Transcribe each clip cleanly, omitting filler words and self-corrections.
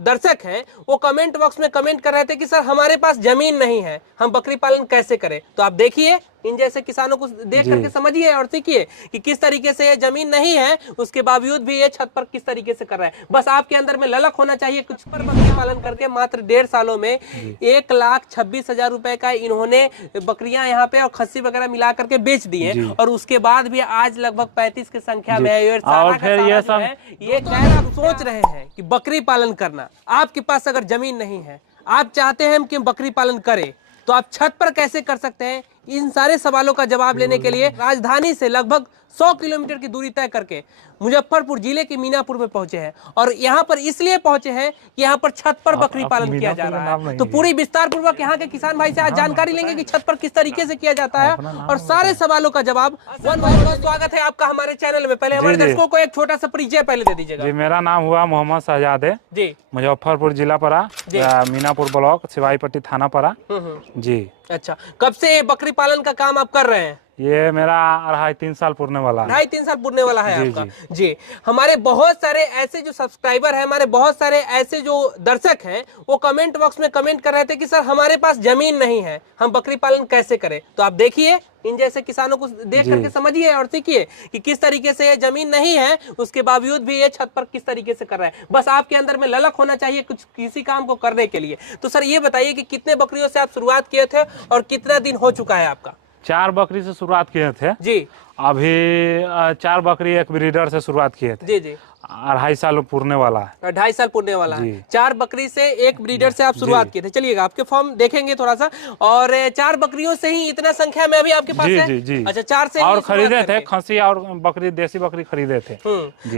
दर्शक हैं वो कमेंट बॉक्स में कमेंट कर रहे थे कि सर हमारे पास जमीन नहीं है, हम बकरी पालन कैसे करें। तो आप देखिए इन जैसे किसानों को देख करके समझिए और सीखिए कि किस तरीके से ये जमीन नहीं है उसके बावजूद भी ये छत पर किस तरीके से कर रहा है। बस आपके अंदर में ललक होना चाहिए। कुछ पर बकरी पालन करके मात्र 1.5 सालों में 1,26,000 रुपए का इन्होंने बकरियां यहाँ पे और खस्सी वगैरह मिला करके बेच दी है और उसके बाद भी आज लगभग 35 की संख्या में है। और फिर ये सब ये खैर आप सोच रहे हैं कि बकरी पालन करना, आपके पास अगर जमीन नहीं है, आप चाहते हैं कि बकरी पालन करें, तो आप छत पर कैसे कर सकते हैं। इन सारे सवालों का जवाब लेने के लिए राजधानी से लगभग 100 किलोमीटर की दूरी तय करके मुजफ्फरपुर जिले के मीनापुर में पहुंचे हैं। और यहाँ पर इसलिए पहुंचे हैं कि यहाँ पर छत पर बकरी पालन किया जा रहा है। तो पूरी विस्तार पूर्वक यहाँ के किसान भाई से आज जानकारी लेंगे कि छत पर किस तरीके से किया जाता है और सारे सवालों का जवाब। बहुत स्वागत है आपका हमारे चैनल में। पहले हमारे दर्शकों को एक छोटा सा परिचय पहले दे दीजिएगा। जी, मेरा नाम हुआ मोहम्मद शहजाद है जी, मुजफ्फरपुर जिला पड़ा, मीनापुर ब्लॉक, सिवाईपट्टी थाना पड़ा जी। अच्छा, कब से ये बकरी पालन का काम आप कर रहे हैं? ये मेरा 2.5-3 साल पूरने वाला है। 2.5-3 साल पूरने वाला है आपका जी। हमारे बहुत सारे ऐसे जो सब्सक्राइबर हैं, हमारे बहुत सारे ऐसे जो दर्शक हैं वो कमेंट बॉक्स में कमेंट कर रहे थे कि सर हमारे पास जमीन नहीं है, हम बकरी पालन कैसे करें। तो आप देखिए इन जैसे किसानों को देख करके समझिए और सीखिए कि किस तरीके से ये जमीन नहीं है उसके बावजूद भी ये छत पर किस तरीके से कर रहा है। बस आपके अंदर में ललक होना चाहिए कुछ किसी काम को करने के लिए। तो सर ये बताइए कि कितने बकरियों से आप शुरुआत किए थे और कितना दिन हो चुका है आपका? 4 बकरी से शुरुआत किए थे जी। अभी 4 बकरी एक ब्रीडर से शुरुआत किए थे जी। 2.5 साल पूरने वाला है। 2.5 साल पूरने वाला है। 4 बकरी से एक ब्रीडर से आप शुरुआत किए थे। चलिएगा आपके फॉर्म देखेंगे थोड़ा सा। और 4 बकरियों से ही इतना संख्या में अभी आपके पास है? जी। अच्छा, 4 से और खरीदे थे खस्सी और बकरी, देसी बकरी खरीदे थे।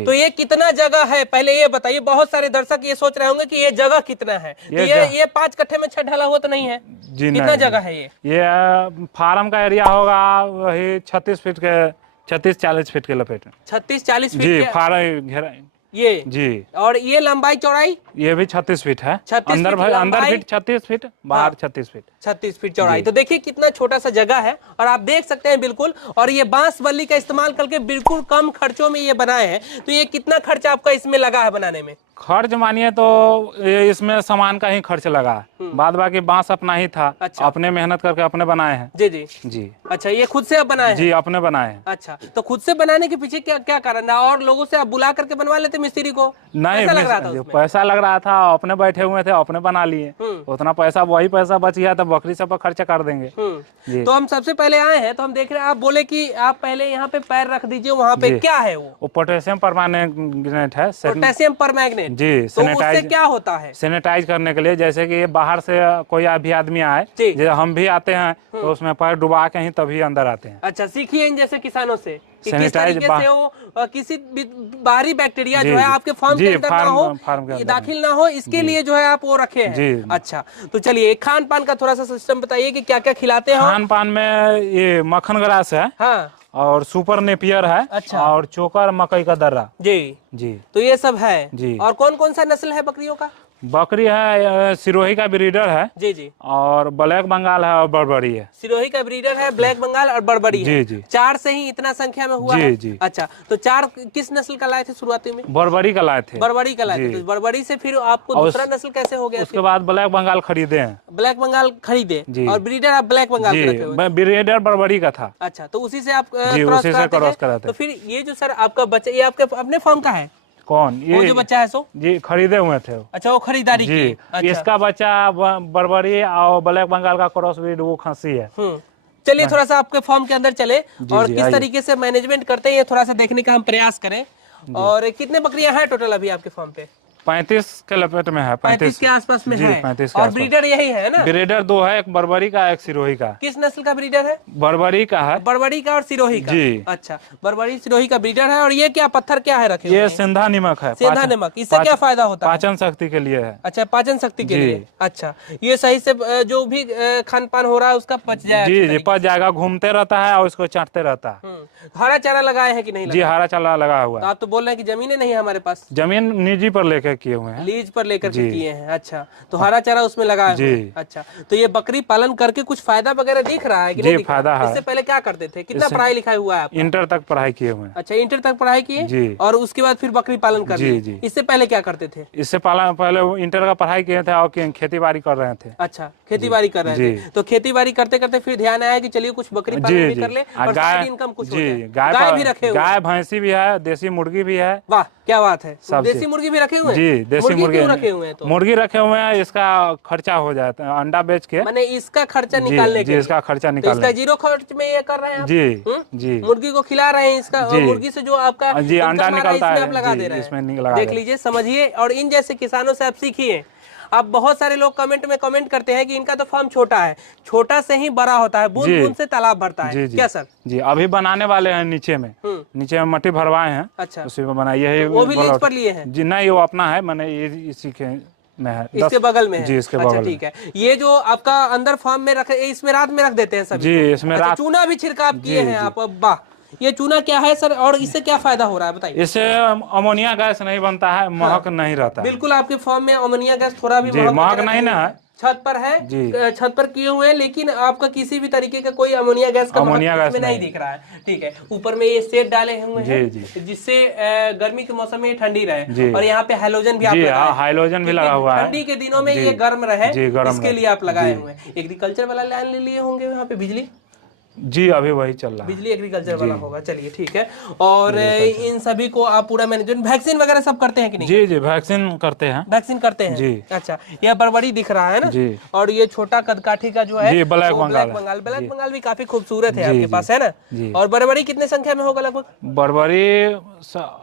तो ये कितना जगह है पहले ये बताइए। बहुत सारे दर्शक ये सोच रहे होंगे कि ये जगह कितना है। तो ये 5 कट्ठे में छत ढला हुआ तो नहीं है जी? कितना जगह है ये फार्म का एरिया होगा वही 36-40 फीट के लपेट में। 36-40 फीट जी, फार्म घेरा ये जी। और ये लंबाई चौड़ाई ये भी 36 फीट है। 36 अंदर फीट 36 फीट, बाहर 36 फीट। 36 फीट चौड़ाई। तो देखिए कितना छोटा सा जगह है और आप देख सकते हैं बिल्कुल। और ये बांस बल्ली का इस्तेमाल करके बिल्कुल कम खर्चों में ये बनाए हैं। तो ये कितना खर्च आपका इसमें लगा है बनाने में? खर्च मानिए तो इसमें सामान का ही खर्च लगा, बाद बाकी बांस अपना ही था। अच्छा। अपने मेहनत करके अपने बनाए हैं। जी। अच्छा, ये खुद से आप बनाए हैं? जी, अपने बनाए हैं। अच्छा, तो खुद से बनाने के पीछे क्या क्या कारण है? और लोगों से आप बुला करके बनवा लेते मिस्त्री को? नहीं, पैसा लग रहा था, अपने बैठे हुए थे, अपने बना लिए। उतना पैसा, वही पैसा बच गया तो बकरी सब पर खर्चा कर देंगे। तो हम सबसे पहले आए हैं तो हम देख रहे हैं, आप बोले कि आप पहले यहाँ पे पैर रख दीजिए। वहाँ पे क्या है वो? पोटेशियम परमैंगनेट है। पोटेशियम परमैंगनेट जी। तो उससे क्या होता है? सैनिटाइज करने के लिए, जैसे कि बाहर से कोई भी आदमी आए, हम भी आते हैं तो उसमें पैर डुबा के ही तभी अंदर आते हैं। अच्छा, सीखिए इन जैसे किसानों से कि किस तरीके से वो किसी बाहरी बैक्टीरिया जो है आपके फार्म के अंदर ना हो, दाखिल ना हो, इसके लिए जो है आप वो रखे हैं। अच्छा, तो चलिए खान पान का थोड़ा सा सिस्टम बताइए कि क्या क्या खिलाते हैं? खान पान में ये मक्खन ग्रास है और सुपर नेपियर है। अच्छा। और चोकर मकई का दर्रा जी। तो ये सब है जी। और कौन कौन सा नस्ल है बकरियों का? बकरी है सिरोही का ब्रीडर है जी। और ब्लैक बंगाल है और बड़बड़ी है। सिरोही का ब्रीडर है, ब्लैक बंगाल और बड़बड़ी है। जी। 4 से ही इतना संख्या में हुआ है? जी। अच्छा, तो 4 किस नस्ल का लाए थे शुरुआती में? बड़बड़ी का लाए थे। बड़बड़ी का लाए थे। तो बड़बड़ी से फिर आपको दूसरा नस्ल कैसे हो गया? उसके बाद ब्लैक बंगाल खरीदे हैं। ब्लैक बंगाल खरीदे और ब्रीडर आप ब्लैक बंगाल? ब्रीडर बड़बड़ी का था। अच्छा, तो उसी से आप क्रॉस कराते? तो फिर ये जो सर आपका बच्चा, ये आपके अपने फार्म का है? कौन? ये जो बच्चा है सो जी खरीदे हुए थे। अच्छा, वो खरीदारी जी। की। अच्छा। इसका बच्चा बड़बड़ी और ब्लैक बंगाल का क्रॉस ब्रीड वो खस्सी है। चलिए थोड़ा सा आपके फार्म के अंदर चले और किस तरीके से मैनेजमेंट करते हैं ये थोड़ा सा देखने का हम प्रयास करें। और कितने बकरियां हैं टोटल अभी आपके फार्म पे? 35 के लपेट में है। 35 के आसपास में है। 35 और ब्रीडर यही है ना? ब्रीडर 2 है, एक बरबरी का एक सिरोही का। किस नस्ल का ब्रीडर है? बरबरी का है। बरबरी का और सिरोही का जी। अच्छा, बरबरी सिरोही का ब्रीडर है। और ये क्या पत्थर क्या है रखे? ये सेंधा नमक है। सेंधा नमक, इससे क्या फायदा होता है? पाचन शक्ति के लिए है। अच्छा, पाचन शक्ति के लिए। अच्छा, ये सही से जो भी खान पान हो रहा है उसका पच जाएगा? जी, पच जाएगा। घूमते रहता है और उसको चाटते रहता है। हरा चारा लगाए है कि नहीं? जी, हरा चारा लगा हुआ है। तो आप तो बोल रहे हैं कि जमीनें नहीं है हमारे पास? जमीन निजी पर लेके किए हुए हैं। लीज पर लेकर के किए हैं। अच्छा, तो हरा चारा उसमें लगाया हुआ है। अच्छा, तो ये बकरी पालन करके कुछ फायदा वगैरह दिख रहा है कि नहीं दिख फायदा रहा? है। इससे पहले क्या करते थे? कितना पढ़ाई लिखाई हुआ है आपका? इंटर तक पढ़ाई किए हुए हैं। अच्छा, इंटर तक पढ़ाई किए और उसके बाद फिर बकरी पालन कर लिए। इससे पहले क्या करते थे? इससे पहले इंटर का पढ़ाई किए थे और खेती बाड़ी कर रहे थे। अच्छा, खेती बाड़ी कर रहे थे। तो खेती बाड़ी करते करते फिर ध्यान आया कि चलिए कुछ बकरी पालन भी कर ले और साइड इनकम कुछ हो जाए। गाय भी रखे हुए, गाय भैंसी भी है, देसी मुर्गी भी है। वाह, क्या बात है। देसी मुर्गी भी रखे हुए हैं? जी, देसी मुर्गी रखे हुए हैं। तो मुर्गी रखे हुए हैं, इसका खर्चा हो जाता है अंडा बेच के। मैंने इसका खर्चा निकालने के लिए, इसका खर्चा निकालने, इसका जीरो खर्च में ये कर रहे हैं आप? जी, मुर्गी को खिला रहे हैं इसका, और मुर्गी से जो आपका अंडा निकलता है आप लगा दे रहे हैं। इसमें देख लीजिए, समझिए। और इन जैसे किसानों से आप सीखिए। अब बहुत सारे लोग कमेंट में कमेंट करते हैं कि इनका तो फार्म छोटा है, छोटा से ही बड़ा होता है, बूंद बूंद से तालाब भरता है। क्या सर? जी, अभी बनाने वाले हैं। नीचे में मट्टी भरवाए हैं। अच्छा, उसी में बनाइए है। वो भी लीज पर लिए हैं? जी नहीं, वो अपना है, मैंने ये इसी के में है, इसके बगल में है। जी, इसके बगल। अच्छा, ठीक है। ये जो आपका अंदर फार्म में रखे, इसमें रात में रख देते हैं सभी? जी, इसमें रात। चूना भी छिड़काव किए हैं आप? वाह, ये चूना क्या है सर, और इससे क्या फायदा हो रहा है बताइए? इससे अमोनिया गैस नहीं बनता है, महक नहीं रहता। बिल्कुल, आपके फार्म में अमोनिया गैस थोड़ा भी महक नहीं ना है। छत पर है, छत पर किए हुए हैं, लेकिन आपका किसी भी तरीके का कोई अमोनिया गैस का महक में नहीं दिख रहा है। ठीक है। ऊपर में ये शेड डाले हुए हैं जिससे गर्मी के मौसम में ठंडी रहे, और यहाँ पे हैलोजन भी आप लगाए, हाइलोजन भी लगा हुआ है। ठंडी के दिनों में ये गर्म रहे, इसके लिए आप लगाए हुए हैं। एग्रीकल्चर वाला लाइन ले लिए होंगे यहाँ पे बिजली? जी, अभी वही चल रहा है, बिजली एग्रीकल्चर वाला होगा। चलिए, ठीक है। और इन सभी को आप पूरा मैनेजमेंट, वैक्सीन वगैरह सब करते हैं कि नहीं? जी, वैक्सीन करते हैं। वैक्सीन करते हैं जी। अच्छा, यह बड़बड़ी दिख रहा है ना जी। और ये छोटा कदकाठी का जो है जी, ब्लैक बंगाल भी काफी खूबसूरत है आपके पास, है ना? और बड़बड़ी कितने संख्या में होगा लगभग? बड़बड़ी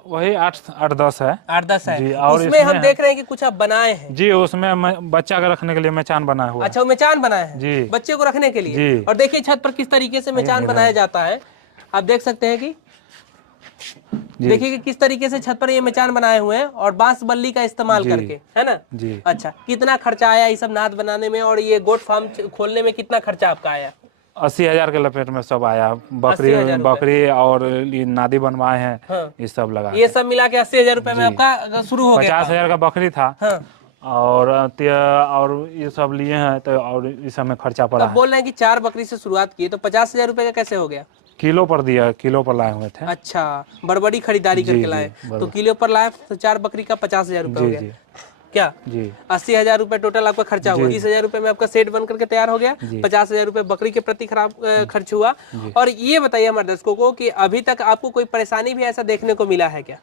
वही 8-10 है। 8-10 है। उसमें हम देख रहे हैं कि कुछ आप बनाए हैं जी, उसमें बच्चा का रखने के लिए मचान बनाया हुआ है। अच्छा, मचान बनाया है जी, बच्चे को रखने के लिए। और देखिए छत पर किस तरीके से मचान बनाया जाता है, आप देख सकते हैं कि देखिए कि किस तरीके से छत पर ये मचान बनाए हुए हैं, और बांस बल्ली का इस्तेमाल करके, है ना जी। अच्छा, कितना खर्चा आया ये सब नाद बनाने में, और ये गोट फार्म खोलने में कितना खर्चा आपका आया? 80,000 के लपेट में सब आया। बकरी और नादी बनवाए हैं। ये सब लगा, ये सब मिला के 80,000 रुपए में आपका शुरू हो गया। 50,000 का बकरी था। और ये सब लिए हैं, तो और इस सब में खर्चा पड़ा। बोल रहे हैं कि 4 बकरी से शुरुआत की, तो 50,000 रुपए का कैसे हो गया? किलो पर दिया, किलो पर लाए हुए थे। अच्छा, बड़ी खरीदारी करके लाए, तो किलो पर लाए, तो 4 बकरी का 50,000 रुपए हो गया क्या जी? 80,000 रुपए टोटल आपका खर्चा हुआ। 30,000 रुपए में आपका सेट बन करके तैयार हो गया। 50,000 रुपए बकरी के प्रति खर्च हुआ। और ये बताइए हमारे दर्शकों को कि अभी तक आपको कोई परेशानी भी ऐसा देखने को मिला है क्या?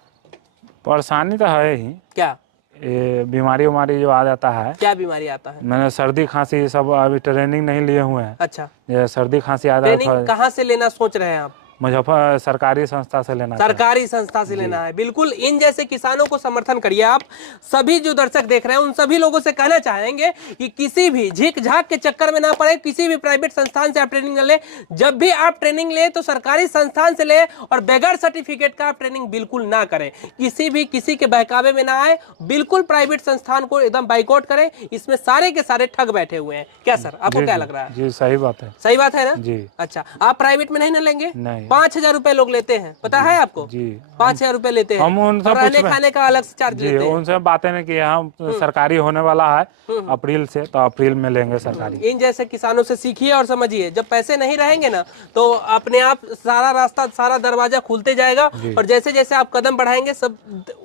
परेशानी तो है ही। क्या? बीमारी जो आ जाता है। क्या बीमारी आता है? मैंने सर्दी खांसी सब अभी ट्रेनिंग नहीं लिए हुए हैं। अच्छा, ये सर्दी खांसी आ जाता है। कहाँ से लेना सोच रहे हैं आप? मुजफ्फर सरकारी संस्था से लेना, सरकारी संस्था से लेना है। बिल्कुल, इन जैसे किसानों को समर्थन करिए। आप सभी जो दर्शक देख रहे हैं उन सभी लोगों से कहना चाहेंगे कि किसी भी झिक झाक के चक्कर में ना पड़े, किसी भी प्राइवेट संस्थान से आप ट्रेनिंग न ले। जब भी आप ट्रेनिंग ले तो सरकारी संस्थान से ले, और बगैर सर्टिफिकेट का आप ट्रेनिंग बिल्कुल ना करें। किसी के बहकावे में ना आए, बिल्कुल प्राइवेट संस्थान को एकदम बाइकआउट करें। इसमें सारे के सारे ठग बैठे हुए हैं। क्या सर, आपको क्या लग रहा है? जी, सही बात है। सही बात है ना जी। अच्छा, आप प्राइवेट में नहीं ना लेंगे? नहीं। 5,000 रुपए लोग लेते हैं, पता है आपको? जी, 5,000 रुपए लेते हैं। हम उनसे रहने खाने का अलग से चार्ज लेते हैं। उनसे बातें नहीं की, हम सरकारी होने वाला है अप्रैल से, तो अप्रैल में लेंगे सरकारी। इन जैसे किसानों से सीखिए और समझिए। जब पैसे नहीं रहेंगे ना, तो अपने आप सारा रास्ता, सारा दरवाजा खुलते जाएगा, और जैसे जैसे आप कदम बढ़ाएंगे सब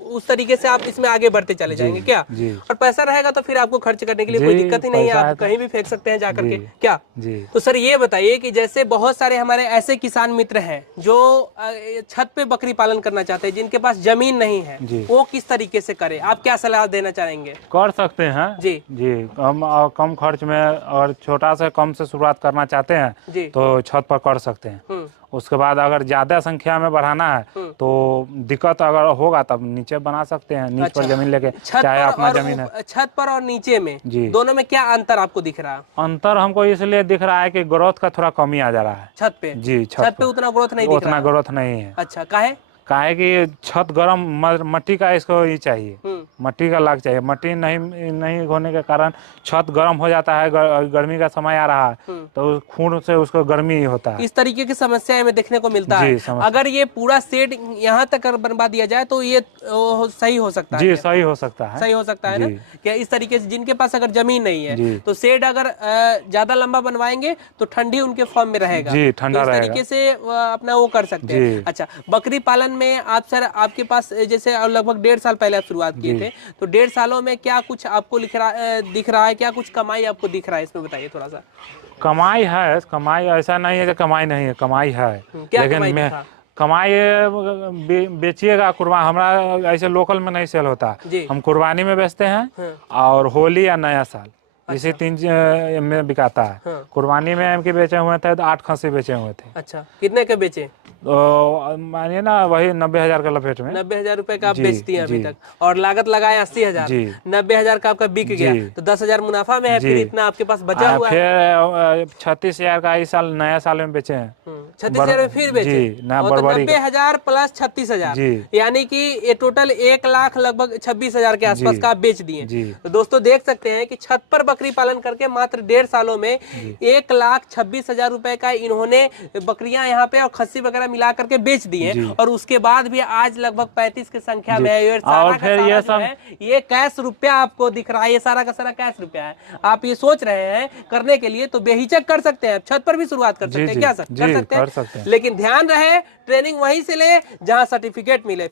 उस तरीके से आप इसमें आगे बढ़ते चले जाएंगे। क्या? और पैसा रहेगा तो फिर आपको खर्च करने के लिए कोई दिक्कत ही नहीं है, आप कहीं भी फेंक सकते हैं जाकर के। क्या? तो सर ये बताइए कि जैसे बहुत सारे हमारे ऐसे किसान मित्र हैं जो छत पे बकरी पालन करना चाहते हैं, जिनके पास जमीन नहीं है, वो किस तरीके से करे? आप क्या सलाह देना चाहेंगे? कर सकते हैं जी। कम खर्च में और छोटा से कम से शुरुआत करना चाहते हैं तो छत पर कर सकते हैं। उसके बाद अगर ज्यादा संख्या में बढ़ाना है तो दिक्कत अगर होगा तब नीचे बना सकते हैं, नीचे पर जमीन लेके, चाहे अपना जमीन है। छत पर और नीचे में दोनों में क्या अंतर आपको दिख रहा है? अंतर हमको इसलिए दिख रहा है कि ग्रोथ का थोड़ा कमी आ जा रहा है छत पे। जी, छत पे उतना ग्रोथ नहीं है। अच्छा, काहे? काहे कि छत गर्म मट्टी का इसको ही चाहिए, मट्टी का लाग चाहिए। मट्टी नहीं होने के कारण छत गर्म हो जाता है, गर्मी का समय आ रहा है तो खून से उसको गर्मी होता है। इस तरीके की समस्याएं हमें देखने को मिलता है। अगर ये पूरा शेड यहाँ तक बनवा दिया जाए तो ये सही हो सकता है। जी सही हो सकता है, सही हो सकता है ना। क्या इस तरीके से जिनके पास अगर जमीन नहीं है तो शेड अगर ज्यादा लंबा बनवाएंगे तो ठंडी उनके फॉर्म में रहेगा, जी ठंडा तो इस रहेगा। तरीके से अपना वो कर सकते हैं। अच्छा, बकरी पालन में आप सर आपके पास जैसे लगभग 1.5 साल पहले आप शुरुआत किए थे, तो 1.5 सालों में क्या कुछ आपको दिख रहा है, क्या कुछ कमाई आपको दिख रहा है, इसमें बताइए थोड़ा सा। कमाई है, कमाई ऐसा नहीं है कि कमाई नहीं है, कमाई है। लेकिन मैं कमाई बेचिएगा कुर्बानी, हमारा ऐसे लोकल में नहीं सेल होता, हम कुर्बानी में बेचते हैं और होली या नया साल, इसी 3 में बिकाता है। कुर्बानी में हम के बेचे हुए थे तो 8 खस्सी बेचे हुए थे। अच्छा, कितने के बेचे? तो मानिए ना वही 90,000 का लपेट में। 90,000 रुपए का आप बेचती हैं अभी तक, और लागत लगाए 80,000, 90,000 का आपका बिक गया तो 10,000 मुनाफा में है। फिर इतना आपके पास बचा हुआ है। फिर 36,000 का इस साल नया साल में बेचे हैं। 36,000 में फिर बेचे, और 90,000 प्लस 36,000, यानी कि ये टोटल 1 लाख लगभग 26,000 के आसपास का आप बेच दिए। तो दोस्तों देख सकते हैं कि छत पर बकरी पालन करके मात्र 1.5 सालों में 1,26,000 रुपए का इन्होंने बकरियां यहाँ पे और खस्सी वगैरह मिला करके बेच दिए, और उसके बाद भी आज लगभग 35 की संख्या में है। और फिर ये सब ये कैश रुपया आपको दिख रहा है, ये सारा का सारा कैश रुपया है। आप ये सोच रहे हैं करने के लिए तो बेहिचक कर सकते हैं, छत पर भी शुरुआत कर सकते हैं, क्या कर सकते हैं, लेकिन ध्यान रहे ट्रेनिंग वहीं से ले जहां सर्टिफिकेट मिले।